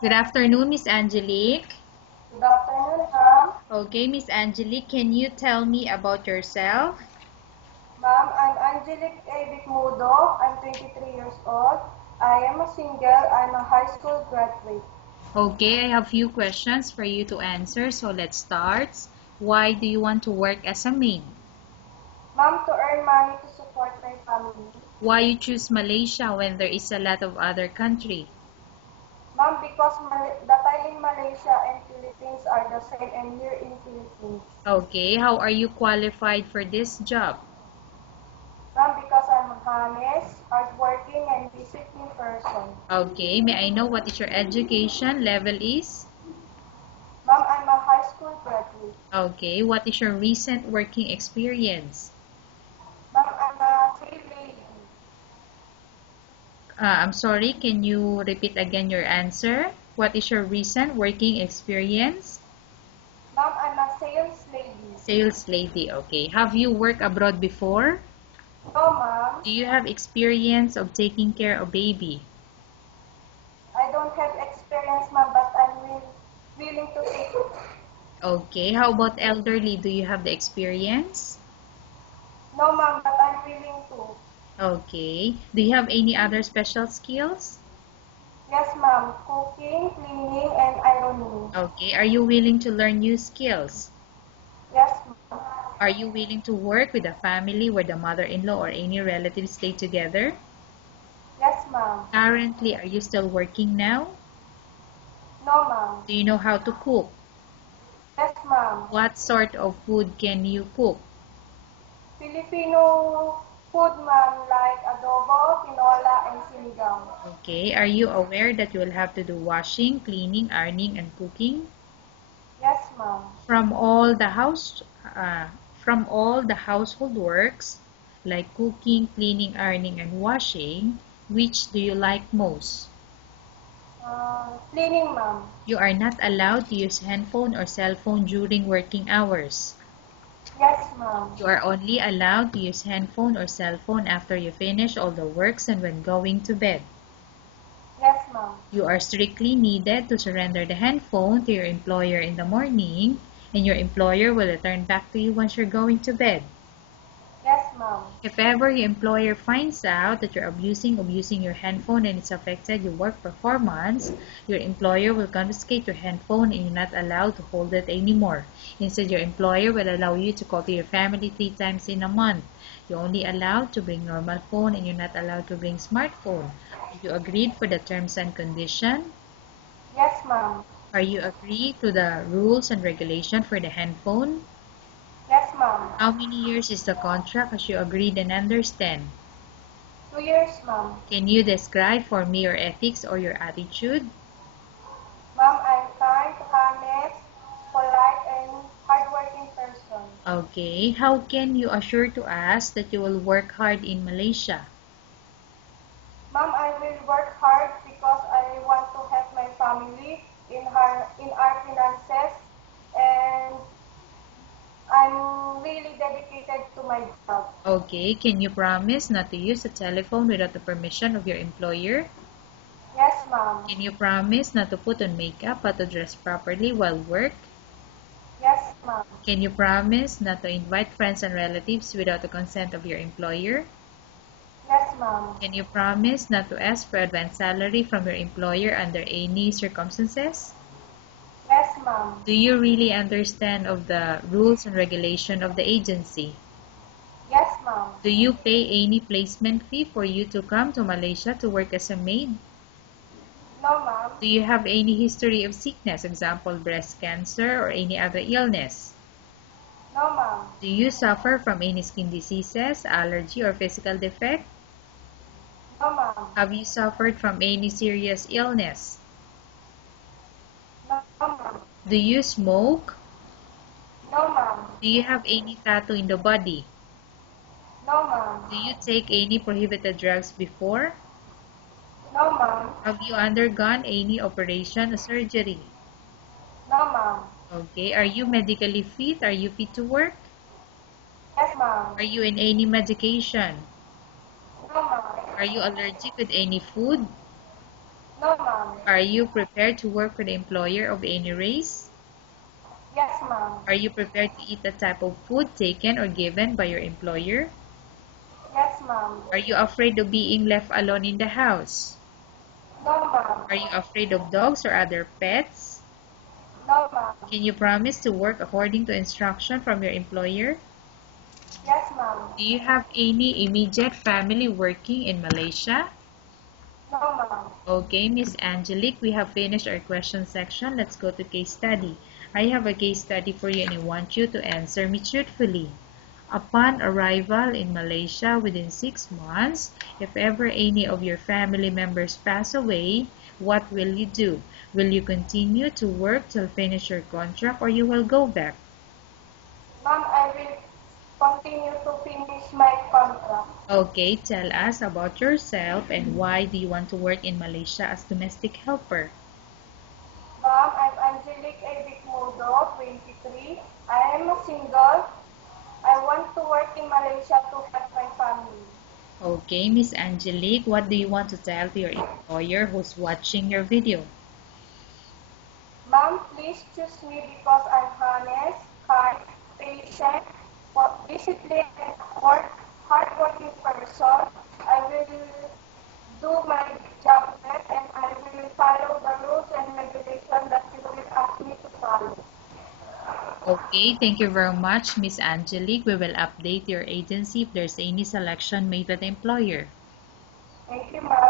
Good afternoon, Miss Angelique. Good afternoon, ma'am. Okay, Miss Angelique, can you tell me about yourself? Ma'am, I'm Angelique A. Bicmudo. I'm 23 years old. I am a single. I'm a high school graduate. Okay, I have few questions for you to answer, so let's start. Why do you want to work as a maid? Ma'am, to earn money to support my family. Why you choose Malaysia when there is a lot of other country? Ma'am, because the time in Malaysia and Philippines are the same and here in Philippines. Okay, how are you qualified for this job? Ma'am, because I'm honest, hardworking, and disciplined person. Okay, may I know what is your education level is? Ma'am, I'm a high school graduate. Okay, what is your recent working experience? Ma'am, I'm a sales lady. I'm sorry, can you repeat again your answer? What is your recent working experience? Ma'am, I'm a sales lady. Sales lady, okay. Have you worked abroad before? No, ma'am. Do you have experience of taking care of baby? I don't have experience, ma'am, but I'm willing to take it. Okay, how about elderly? Do you have the experience? No, ma'am, but I'm willing to. Okay. Do you have any other special skills? Yes, ma'am. Cooking, cleaning, and ironing. Okay. Are you willing to learn new skills? Yes, ma'am. Are you willing to work with a family where the mother-in-law or any relatives stay together? Yes, ma'am. Currently, are you still working now? No, ma'am. Do you know how to cook? Yes, ma'am. What sort of food can you cook? Filipino food, ma'am, like adobo, tinola, and sinigang. Okay. Are you aware that you will have to do washing, cleaning, ironing, and cooking? Yes, ma'am. From all the house, uh, from all the household works, like cooking, cleaning, ironing, and washing, which do you like most? Cleaning, ma'am. You are not allowed to use handphone or cell phone during working hours. Yes, ma'am. You are only allowed to use handphone or cell phone after you finish all the works and when going to bed. Yes, ma'am. You are strictly needed to surrender the handphone to your employer in the morning, and your employer will return back to you once you're going to bed. Yes, ma'am. If ever your employer finds out that you're abusing your handphone and it's affected your work performance, your employer will confiscate your handphone and you're not allowed to hold it anymore. Instead, your employer will allow you to call to your family 3 times in a month. You're only allowed to bring normal phone and you're not allowed to bring smartphone. Do you agreed for the terms and condition? Yes, ma'am. Are you agree to the rules and regulation for the handphone? Yes, ma'am. How many years is the contract as you agreed and understand? 2 years, ma'am. Can you describe for me your ethics or your attitude? Ma'am, I'm kind, honest, polite, and hardworking person. Okay, how can you assure to us that you will work hard in Malaysia? Ma'am, I will work hard because I want to help my family in our finances, and I'm really dedicated to my job. Okay, can you promise not to use a telephone without the permission of your employer? Yes, ma'am. Can you promise not to put on makeup but to dress properly while work? Yes, ma'am. Can you promise not to invite friends and relatives without the consent of your employer? Yes, ma'am. Can you promise not to ask for advance salary from your employer under any circumstances? Yes, ma'am. Do you really understand of the rules and regulation of the agency? Yes, ma'am. Do you pay any placement fee for you to come to Malaysia to work as a maid? No, ma'am. Do you have any history of sickness, example breast cancer or any other illness? No, ma'am. Do you suffer from any skin diseases, allergy or physical defect? No, ma'am. Have you suffered from any serious illness? No, ma'am. Do you smoke? No, ma'am. Do you have any tattoo in the body? No, ma'am. Do you take any prohibited drugs before? No, ma'am. Have you undergone any operation or surgery? No, ma'am. Okay, are you medically fit? Are you fit to work? Yes, ma'am. Are you in any medication? No, ma'am. Are you allergic with any food? No, ma'am. Are you prepared to work for the employer of any race? Yes, ma'am. Are you prepared to eat the type of food taken or given by your employer? Yes, ma'am. Are you afraid of being left alone in the house? No, ma'am. Are you afraid of dogs or other pets? No, ma'am. Can you promise to work according to instruction from your employer? Yes, ma'am. Do you have any immediate family working in Malaysia? No, ma'am. Okay, Miss Angelique, we have finished our question section. Let's go to case study. I have a case study for you and I want you to answer me truthfully. Upon arrival in Malaysia within 6 months, if ever any of your family members pass away, what will you do? Will you continue to work till finish your contract or you will go back? Ma'am, I will continue to finish my contract. Okay, tell us about yourself and why do you want to work in Malaysia as domestic helper? Ma'am, I'm Angelique Edic Mudo, 23. I am a single. I want to work in Malaysia to help my family. Okay, Miss Angelique, what do you want to tell to your employer who's watching your video? Ma'am, please choose me because I'm honest, kind, patient, disciplined, and hardworking person. I will do my job best and I will follow the rules and regulations that you will ask me to follow. Okay, thank you very much, Miss Angelique. We will update your agency if there's any selection made by the employer. Thank you, ma'am.